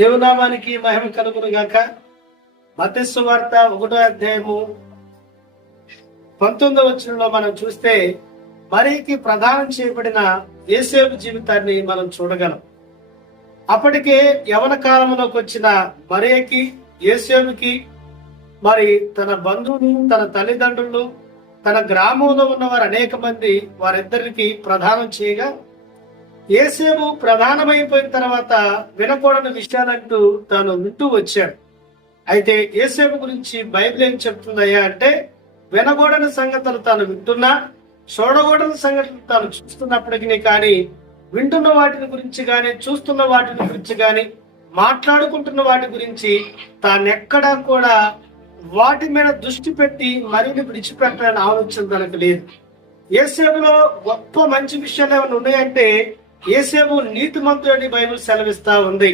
దేవునామానికి మహిమ కలుగును గాక. మత్తయి సువార్త 1వ అధ్యాయము 19వ వచనంలో మనం చూస్తే మరియకి ప్రదానం చేయబడిన యోసేపు జీవితాన్ని మనం చూడగలం. అప్పటికే యవన కాలంలోకి వచ్చిన మరియకి, యోసేపుకి మరి తన బంధువులు, తన తల్లిదండ్రులు, తన గ్రామంలో ఉన్నవారు అనేక మంది వారిద్దరికి ప్రదానం చేయగా, యోసేపు ప్రధానమైపోయిన తర్వాత వినకూడని విషయాలంటూ తాను వింటూ వచ్చాడు. అయితే యోసేపు గురించి బైబిల్ ఏం చెప్తుందయ్యా అంటే, వినకూడని సంగతులు తాను వింటున్నా, చూడకూడని సంగతులు తాను చూస్తున్నప్పటికీ కానీ, వింటున్న వాటిని గురించి కానీ, చూస్తున్న వాటిని గురించి కానీ, మాట్లాడుకుంటున్న వాటి గురించి తానెక్కడా కూడా వాటి మీద దృష్టి పెట్టి మరిని విడిచిపెట్టాలని ఆలోచన తనకు లేదు. యోసేపులో గొప్ప మంచి విషయాలు ఏమైనా ఉన్నాయంటే, యోసేపు నీతిమంతుడని బైబిల్ సెలవిస్తా ఉంది.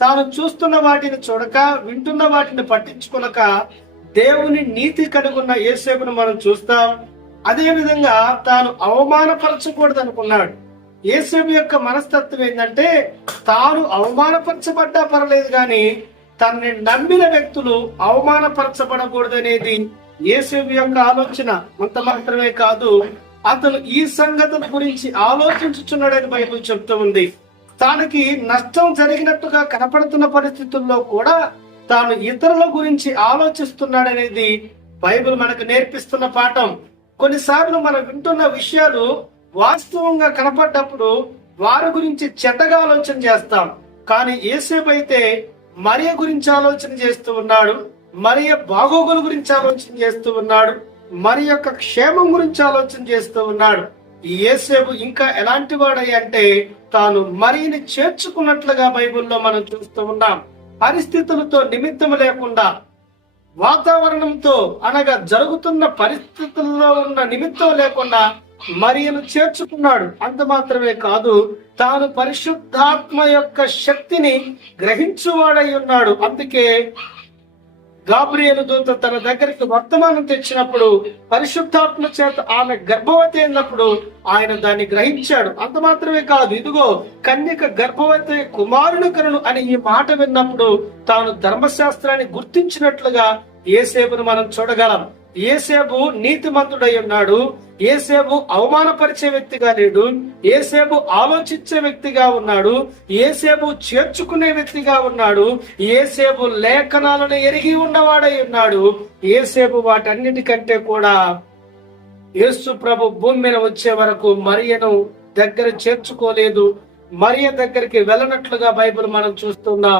తాను చూస్తున్న వాటిని చూడక, వింటున్న వాటిని పట్టించుకొనక దేవుని నీతి కనుగొన్న యోసేపును మనం చూస్తాం. అదే విధంగా తాను అవమానపరచకూడదు అనుకున్నాడు. యోసేపు యొక్క మనస్తత్వం ఏంటంటే, తాను అవమానపరచబడ్డా పర్లేదు కానీ తనని నమ్మిన వ్యక్తులు అవమానపరచబడకూడదు అనేది యోసేపు యొక్క ఆలోచన. అంత మాత్రమే కాదు, అతను ఈ సంగతుల గురించి ఆలోచించుచున్నాడని బైబిల్ చెప్తూ ఉంది. తనకి నష్టం జరిగినట్టుగా కనపడుతున్న పరిస్థితుల్లో కూడా తాను ఇతరుల గురించి ఆలోచిస్తున్నాడనేది బైబిల్ మనకు నేర్పిస్తున్న పాఠం. కొన్నిసార్లు మనం వింటున్న విషయాలు వాస్తవంగా కనపడ్డప్పుడు వారి గురించి చెడ్డగా ఆలోచన చేస్తాం. కానీ యోసేపు అయితే మరియ గురించి ఆలోచన చేస్తూ ఉన్నాడు, మరియ బాగోగుల గురించి ఆలోచన చేస్తూ ఉన్నాడు, మరి యొక్క క్షేమం గురించి ఆలోచన చేస్తూ ఉన్నాడు. ఈ యోసేపు ఇంకా ఎలాంటి వాడై అంటే, తాను మరియని చేర్చుకున్నట్లుగా బైబిల్లో మనం చూస్తూ ఉన్నాం. పరిస్థితులతో నిమిత్తం లేకుండా, వాతావరణంతో అనగా జరుగుతున్న పరిస్థితుల్లో ఉన్న నిమిత్తం లేకుండా మరియను చేర్చుకున్నాడు. అంత మాత్రమే కాదు, తాను పరిశుద్ధాత్మ యొక్క శక్తిని గ్రహించువాడై ఉన్నాడు. అందుకే గాబ్రియేలు దూత తన దగ్గరికి వర్తమానం తెచ్చినప్పుడు, పరిశుద్ధాత్మ చేత ఆమె గర్భవతి అయినప్పుడు ఆయన దాన్ని గ్రహించాడు. అంత మాత్రమే కాదు, ఇదిగో కన్యక గర్భవతి కుమారుని కనును అని ఈ మాట విన్నప్పుడు తాను ధర్మశాస్త్రాన్ని గుర్తించినట్లుగా యోసేపును మనం చూడగలం. యోసేపు నీతిమంతుడై ఉన్నాడు. యోసేపు అవమానపరిచే వ్యక్తిగా లేడు. యోసేపు ఆలోచించే వ్యక్తిగా ఉన్నాడు. యోసేపు చేర్చుకునే వ్యక్తిగా ఉన్నాడు. యోసేపు లేఖనాలను ఎరిగి ఉన్నవాడై ఉన్నాడు. యోసేపు వాటన్నిటికంటే కూడా యేసు ప్రభు భూమి మీద వచ్చే వరకు మరియను దగ్గర చేర్చుకోలేదు. మరియ దగ్గరికి వెళ్ళనట్లుగా బైబిల్ మనం చూస్తున్నాం.